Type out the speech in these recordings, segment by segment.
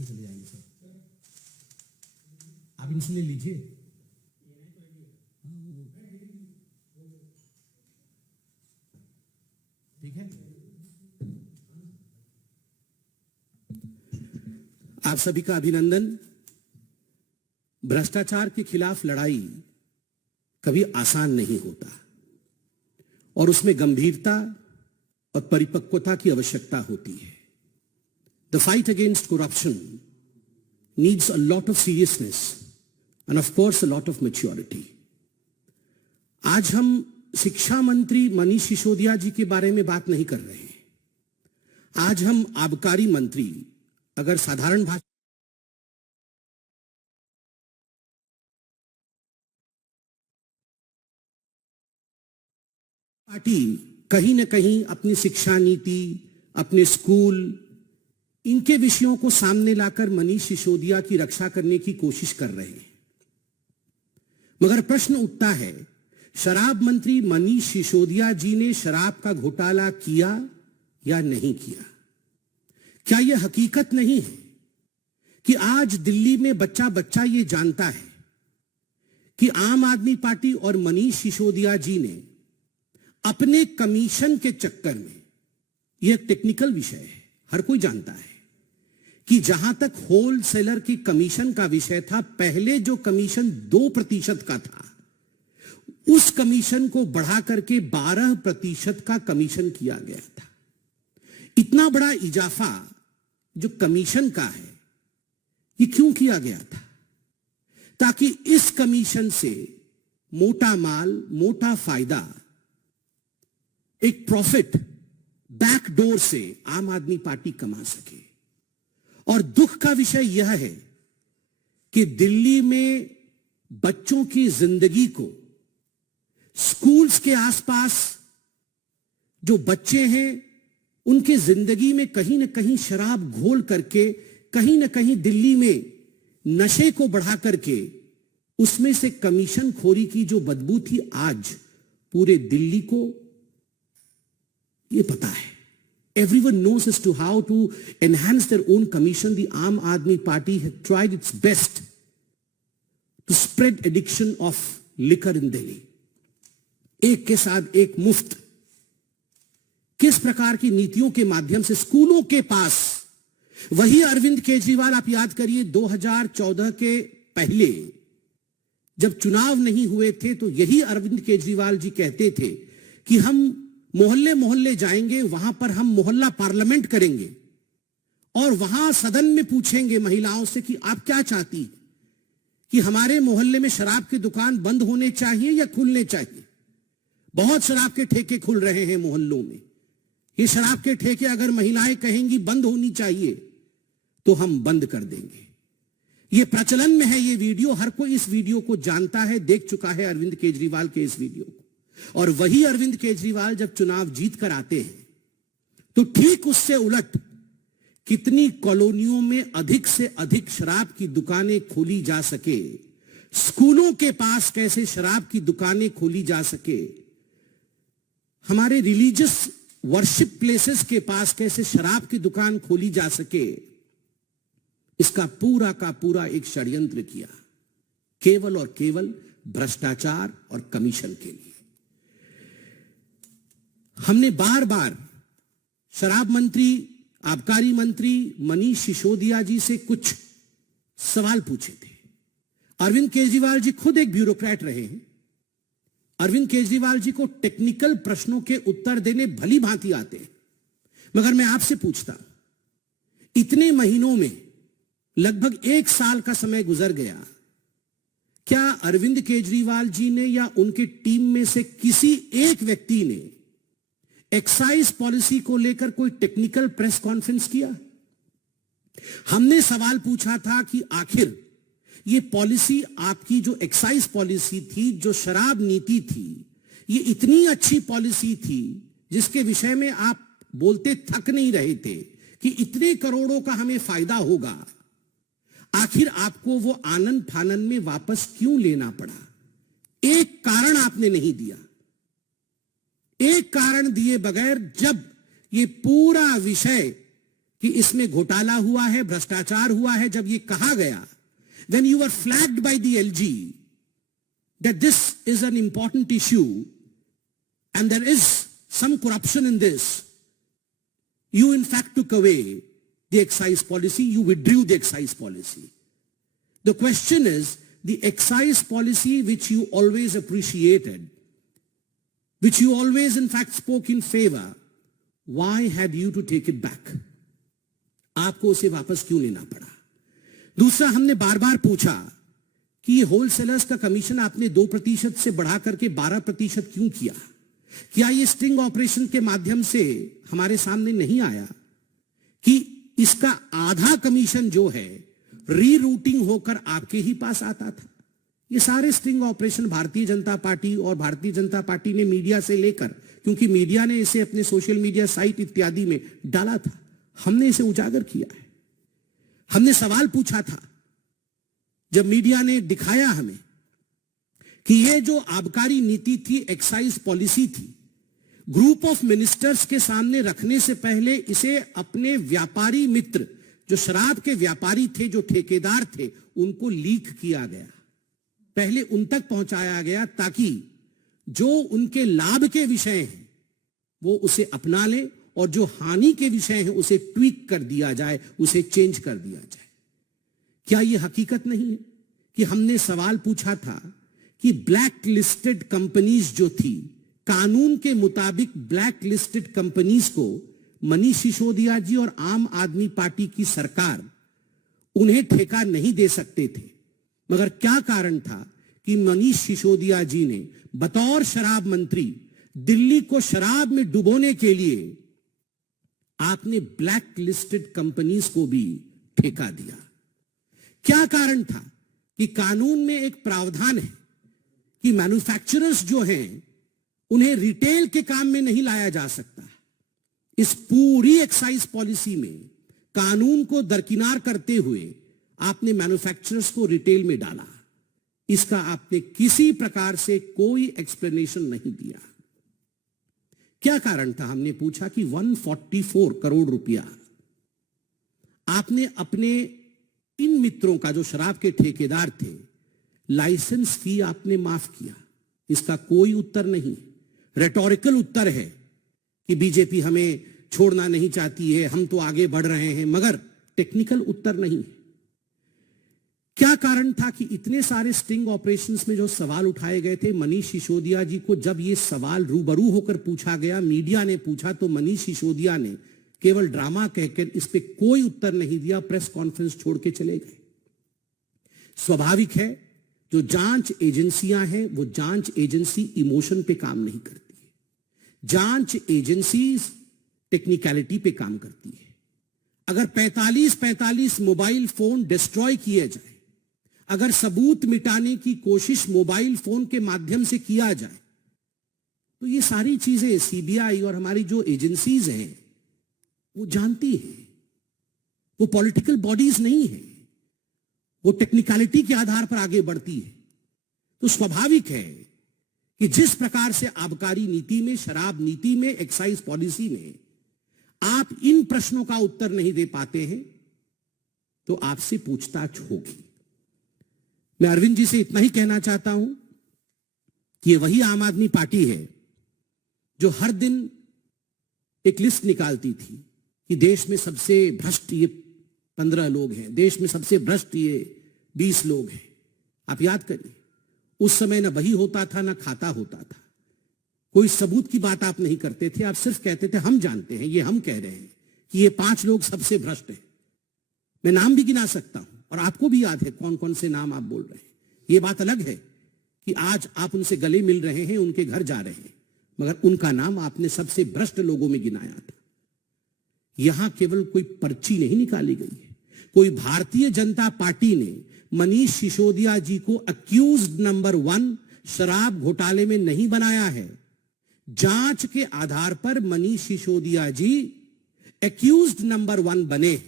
लेके चले जाएंगे सर, आप इनसे ले लीजिए। ठीक है, आप सभी का अभिनंदन। भ्रष्टाचार के खिलाफ लड़ाई कभी आसान नहीं होता और उसमें गंभीरता और परिपक्वता की आवश्यकता होती है। The fight against corruption needs a lot of seriousness end of course a lot of maturity. आज हम शिक्षा मंत्री मनीष सिसोदिया जी के बारे में बात नहीं कर रहे हैं। आज हम आबकारी मंत्री, अगर साधारण भाषा पार्टी कहीं ना कहीं अपनी शिक्षा नीति, अपने स्कूल, इनके विषयों को सामने लाकर मनीष सिसोदिया की रक्षा करने की कोशिश कर रहे हैं। मगर प्रश्न उठता है, शराब मंत्री मनीष सिसोदिया जी ने शराब का घोटाला किया या नहीं किया? क्या यह हकीकत नहीं है कि आज दिल्ली में बच्चा बच्चा ये जानता है कि आम आदमी पार्टी और मनीष सिसोदिया जी ने अपने कमीशन के चक्कर में, यह टेक्निकल विषय है, हर कोई जानता है कि जहां तक होलसेलर की कमीशन का विषय था, पहले जो कमीशन 2% का था, उस कमीशन को बढ़ा करके 12% का कमीशन किया गया था। इतना बड़ा इजाफा जो कमीशन का है, ये क्यों किया गया था? ताकि इस कमीशन से मोटा माल, मोटा फायदा, एक प्रॉफिट बैकडोर से आम आदमी पार्टी कमा सके। और दुख का विषय यह है कि दिल्ली में बच्चों की जिंदगी को, स्कूल्स के आसपास जो बच्चे हैं, उनकी जिंदगी में कहीं ना कहीं शराब घोल करके, कहीं ना कहीं दिल्ली में नशे को बढ़ा करके, उसमें से कमीशन खोरी की जो बदबू थी, आज पूरे दिल्ली को ये पता है। Everyone knows as to how to enhance their own commission. The Aam Aadmi Party has tried its best to spread addiction of liquor in Delhi. एक के साथ एक मुफ्त, किस प्रकार की नीतियों के माध्यम से स्कूलों के पास, वही अरविंद केजरीवाल, आप याद करिए 2014 के पहले जब चुनाव नहीं हुए थे, तो यही अरविंद केजरीवाल जी कहते थे कि हम मोहल्ले मोहल्ले जाएंगे, वहां पर हम मोहल्ला पार्लियामेंट करेंगे और वहां सदन में पूछेंगे महिलाओं से कि आप क्या चाहती कि हमारे मोहल्ले में शराब की दुकान बंद होने चाहिए या खुलने चाहिए। बहुत शराब के ठेके खुल रहे हैं मोहल्लों में। ये शराब के ठेके अगर महिलाएं कहेंगी बंद होनी चाहिए तो हम बंद कर देंगे। ये प्रचलन में है ये वीडियो, हर कोई इस वीडियो को जानता है, देख चुका है अरविंद केजरीवाल के इस वीडियो को। और वही अरविंद केजरीवाल जब चुनाव जीत कर आते हैं तो ठीक उससे उलट कितनी कॉलोनियों में अधिक से अधिक शराब की दुकानें खोली जा सके, स्कूलों के पास कैसे शराब की दुकानें खोली जा सके, हमारे रिलीजियस वर्शिप प्लेसेस के पास कैसे शराब की दुकान खोली जा सके, इसका पूरा का पूरा एक षड्यंत्र किया, केवल और केवल भ्रष्टाचार और कमीशन के लिए। हमने बार बार शराब मंत्री, आबकारी मंत्री मनीष सिसोदिया जी से कुछ सवाल पूछे थे। अरविंद केजरीवाल जी खुद एक ब्यूरोक्रेट रहे हैं। अरविंद केजरीवाल जी को टेक्निकल प्रश्नों के उत्तर देने भली भांति आते हैं। मगर मैं आपसे पूछता, इतने महीनों में लगभग 1 साल का समय गुजर गया, क्या अरविंद केजरीवाल जी ने या उनकी टीम में से किसी एक व्यक्ति ने एक्साइज पॉलिसी को लेकर कोई टेक्निकल प्रेस कॉन्फ्रेंस किया? हमने सवाल पूछा था कि आखिर ये पॉलिसी, आपकी जो एक्साइज पॉलिसी थी, जो शराब नीति थी, ये इतनी अच्छी पॉलिसी थी जिसके विषय में आप बोलते थक नहीं रहे थे कि इतने करोड़ों का हमें फायदा होगा, आखिर आपको वो आनंद फानन में वापस क्यों लेना पड़ा? एक कारण आपने नहीं दिया। एक कारण दिए बगैर जब ये पूरा विषय कि इसमें घोटाला हुआ है, भ्रष्टाचार हुआ है, जब ये कहा गया, when you were flagged by the LG that this is an important issue and there is some corruption in this, you in fact took away the excise policy, you withdrew the excise policy. The question is, the excise policy which you always appreciated, which you always in fact spoke in favor, why had you to take it back? आपको उसे वापस क्यों लेना पड़ा? दूसरा, हमने बार बार पूछा कि ये होलसेलर्स का कमीशन आपने 2% से बढ़ा करके 12% क्यों किया? क्या ये स्टिंग ऑपरेशन के माध्यम से हमारे सामने नहीं आया कि इसका आधा कमीशन जो है रीरूटिंग होकर आपके ही पास आता था? ये सारे sting operation Bharatiya Janata party और भारतीय जनता पार्टी ने मीडिया से लेकर, क्योंकि मीडिया ने इसे अपने सोशल मीडिया साइट इत्यादि में डाला था, हमने इसे उजागर किया है। हमने सवाल पूछा था जब मीडिया ने दिखाया हमें कि ये जो आबकारी नीति थी, एक्साइज पॉलिसी थी, ग्रुप ऑफ मिनिस्टर्स के सामने रखने से पहले इसे अपने व्यापारी मित्र, जो शराब के व्यापारी थे, जो ठेकेदार थे, उनको लीक किया गया, पहले उन तक पहुंचाया गया ताकि जो उनके लाभ के विषय हैं वो उसे अपना ले और जो हानि के विषय हैं उसे ट्वीक कर दिया जाए, उसे चेंज कर दिया जाए। क्या यह हकीकत नहीं है कि हमने सवाल पूछा था कि ब्लैक लिस्टेड कंपनीज जो थी, कानून के मुताबिक ब्लैक लिस्टेड कंपनीज को मनीष सिसोदिया जी और आम आदमी पार्टी की सरकार उन्हें ठेका नहीं दे सकते थे, मगर क्या कारण था कि मनीष सिसोदिया जी ने बतौर शराब मंत्री दिल्ली को शराब में डुबोने के लिए आपने ब्लैक लिस्टेड कंपनीज को भी ठेका दिया? क्या कारण था कि कानून में एक प्रावधान है कि मैन्युफैक्चरर्स जो हैं उन्हें रिटेल के काम में नहीं लाया जा सकता? इस पूरी एक्साइज पॉलिसी में कानून को दरकिनार करते हुए आपने मैन्युफैक्चरर्स को रिटेल में डाला। इसका आपने किसी प्रकार से कोई एक्सप्लेनेशन नहीं दिया। क्या कारण था? हमने पूछा कि 144 करोड़ रुपया आपने अपने इन मित्रों का, जो शराब के ठेकेदार थे, लाइसेंस फी आपने माफ किया। इसका कोई उत्तर नहीं। रेटोरिकल उत्तर है कि बीजेपी हमें छोड़ना नहीं चाहती है, हम तो आगे बढ़ रहे हैं, मगर टेक्निकल उत्तर नहीं है। क्या कारण था कि इतने सारे स्टिंग ऑपरेशंस में जो सवाल उठाए गए थे, मनीष सिसोदिया जी को जब ये सवाल रूबरू होकर पूछा गया, मीडिया ने पूछा, तो मनीष सिसोदिया ने केवल ड्रामा कहकर इस पे कोई उत्तर नहीं दिया, प्रेस कॉन्फ्रेंस छोड़ के चले गए। स्वाभाविक है, जो जांच एजेंसियां हैं वो जांच एजेंसी इमोशन पे काम नहीं करती है। जांच एजेंसी टेक्निकलिटी पे काम करती है। अगर 45 मोबाइल फोन डिस्ट्रॉय किए जाए, अगर सबूत मिटाने की कोशिश मोबाइल फोन के माध्यम से किया जाए, तो ये सारी चीजें सीबीआई और हमारी जो एजेंसीज हैं वो जानती हैं। वो पॉलिटिकल बॉडीज नहीं है, वो टेक्निकलिटी के आधार पर आगे बढ़ती है। तो स्वाभाविक है कि जिस प्रकार से आबकारी नीति में, शराब नीति में, एक्साइज पॉलिसी में आप इन प्रश्नों का उत्तर नहीं दे पाते हैं, तो आपसे पूछताछ होगी। मैं अरविंद जी से इतना ही कहना चाहता हूं कि ये वही आम आदमी पार्टी है जो हर दिन एक लिस्ट निकालती थी कि देश में सबसे भ्रष्ट ये 15 लोग हैं, देश में सबसे भ्रष्ट ये 20 लोग हैं। आप याद करिए, उस समय ना वही होता था ना खाता होता था। कोई सबूत की बात आप नहीं करते थे, आप सिर्फ कहते थे हम जानते हैं, ये हम कह रहे हैं कि ये 5 लोग सबसे भ्रष्ट हैं। मैं नाम भी गिना सकता हूं और आपको भी याद है कौन कौन से नाम आप बोल रहे हैं। ये बात अलग है कि आज आप उनसे गले मिल रहे हैं, उनके घर जा रहे हैं, मगर उनका नाम आपने सबसे भ्रष्ट लोगों में गिनाया था। यहां केवल कोई पर्ची नहीं निकाली गई है, कोई भारतीय जनता पार्टी ने मनीष सिसोदिया जी को अक्यूज्ड नंबर 1 शराब घोटाले में नहीं बनाया है। जांच के आधार पर मनीष सिसोदिया जी अक्यूज्ड नंबर 1 बने।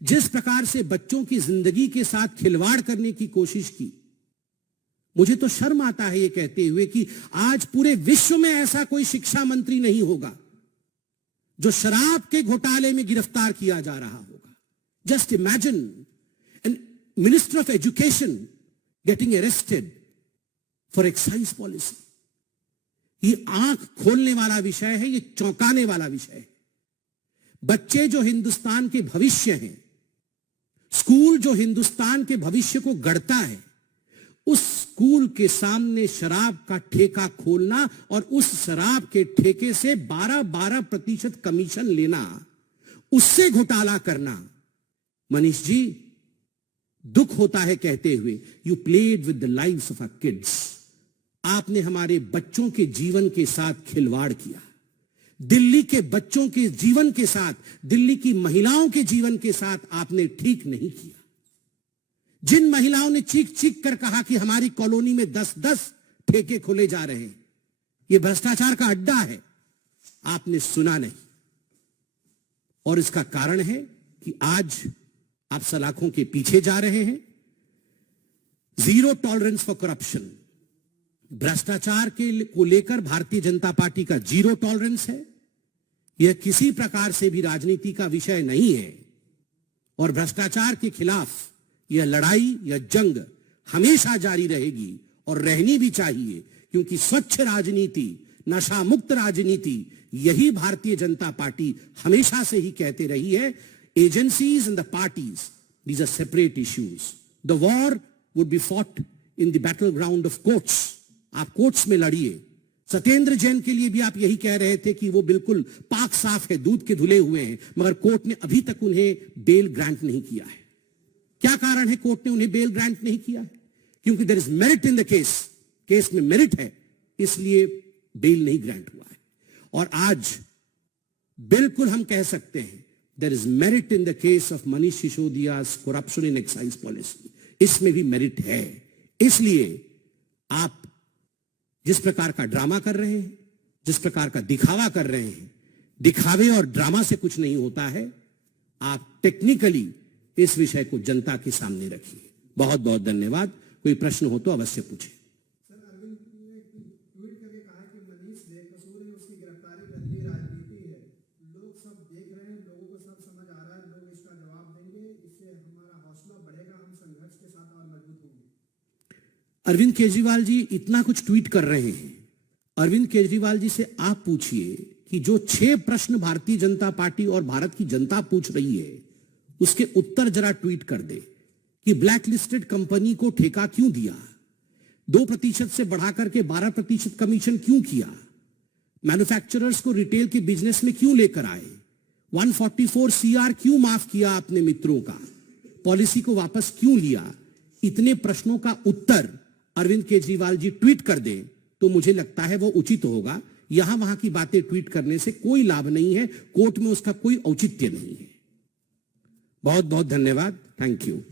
जिस प्रकार से बच्चों की जिंदगी के साथ खिलवाड़ करने की कोशिश की, मुझे तो शर्म आता है ये कहते हुए कि आज पूरे विश्व में ऐसा कोई शिक्षा मंत्री नहीं होगा जो शराब के घोटाले में गिरफ्तार किया जा रहा होगा। Just imagine an minister of education getting arrested for excise policy. ये आंख खोलने वाला विषय है, ये चौंकाने वाला विषय है। बच्चे जो हिंदुस्तान के भविष्य हैं, स्कूल जो हिंदुस्तान के भविष्य को गढ़ता है, उस स्कूल के सामने शराब का ठेका खोलना और उस शराब के ठेके से 12% कमीशन लेना, उससे घोटाला करना। मनीष जी, दुख होता है कहते हुए, you played with the lives of our kids. आपने हमारे बच्चों के जीवन के साथ खिलवाड़ किया। दिल्ली के बच्चों के जीवन के साथ, दिल्ली की महिलाओं के जीवन के साथ आपने ठीक नहीं किया। जिन महिलाओं ने चीख चीख कर कहा कि हमारी कॉलोनी में 10-10 ठेके खोले जा रहे हैं, यह भ्रष्टाचार का अड्डा है, आपने सुना नहीं। और इसका कारण है कि आज आप सलाखों के पीछे जा रहे हैं। जीरो टॉलरेंस फॉर करप्शन, भ्रष्टाचार को लेकर भारतीय जनता पार्टी का जीरो टॉलरेंस है। यह किसी प्रकार से भी राजनीति का विषय नहीं है और भ्रष्टाचार के खिलाफ यह लड़ाई, यह जंग हमेशा जारी रहेगी और रहनी भी चाहिए, क्योंकि स्वच्छ राजनीति, नशा मुक्त राजनीति, यही भारतीय जनता पार्टी हमेशा से ही कहते रही है। Agencies and the parties, these are separate issues. The war would be fought in the battle ground of courts. आप कोर्ट्स में लड़िए। सत्येंद्र जैन के लिए भी आप यही कह रहे थे कि वो बिल्कुल पाक साफ है, दूध के धुले हुए हैं, मगर कोर्ट ने अभी तक उन्हें बेल ग्रांट नहीं किया है। क्या कारण है कोर्ट ने उन्हें बेल ग्रांट नहीं किया है? क्योंकि there is merit in the case, case में मेरिट है, इसलिए बेल नहीं ग्रांट हुआ है। और आज बिल्कुल हम कह सकते हैं there is merit in the case of Manish Sisodia's corruption in excise policy. इसमें भी मेरिट है। इसलिए आप जिस प्रकार का ड्रामा कर रहे हैं, जिस प्रकार का दिखावा कर रहे हैं, दिखावे और ड्रामा से कुछ नहीं होता है। आप टेक्निकली इस विषय को जनता के सामने रखिए। बहुत बहुत धन्यवाद। कोई प्रश्न हो तो अवश्य पूछें। सर, अरविंद ने ट्वीट करके कहा कि मनीष बेकसूर है, उसकी गिरफ्तारी गंदी राजनीति है। लोग सब देख रहे हैं, लोगों को सब समझ आ रहा है, लोग इसका जवाब देंगे, इससे हमारा हौसला बढ़ेगा, हम संघर्ष के साथ और मजबूत होंगे। अरविंद केजरीवाल जी इतना कुछ ट्वीट कर रहे हैं। अरविंद केजरीवाल जी से आप पूछिए कि जो 6 प्रश्न भारतीय जनता पार्टी और भारत की जनता पूछ रही है, उसके उत्तर जरा ट्वीट कर दे कि ब्लैक लिस्टेड कंपनी को ठेका क्यों दिया, 2% से बढ़ाकर के 12% कमीशन क्यों किया, मैन्युफैक्चरर्स को रिटेल के बिजनेस में क्यों लेकर आए, 144 CR क्यों माफ किया आपने मित्रों का, पॉलिसी को वापस क्यों लिया। इतने प्रश्नों का उत्तर अरविंद केजरीवाल जी ट्वीट कर दें तो मुझे लगता है वो उचित होगा। यहां वहां की बातें ट्वीट करने से कोई लाभ नहीं है, कोर्ट में उसका कोई औचित्य नहीं है। बहुत बहुत धन्यवाद। Thank you.